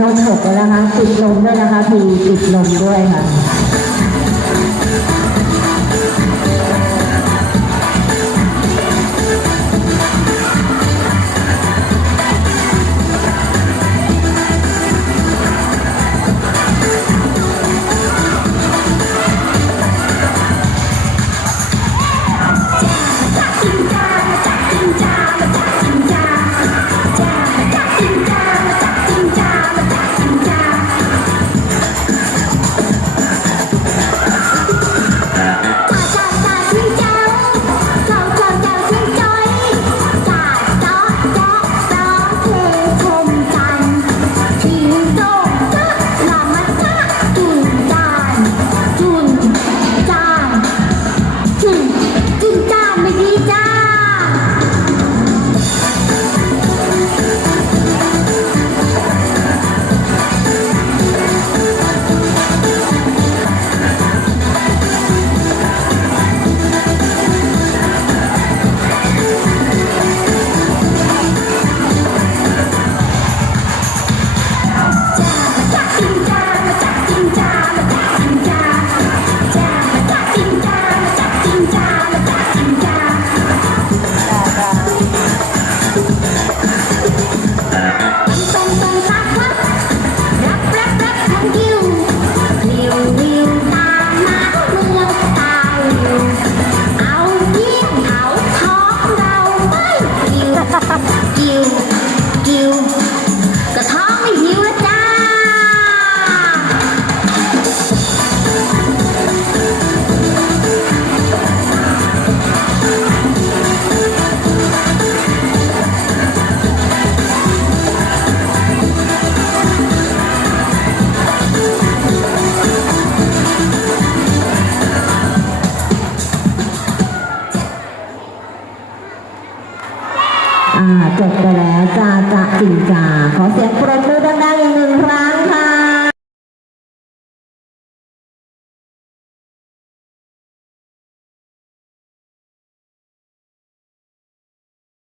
นมหกแล้วนะคะปิดนมด้วยนะคะพีปิดนมด้วยค่ะ ha ha ha. จบไปแล้วจ้าจะจริงจ้าขอเสียงปรบมือ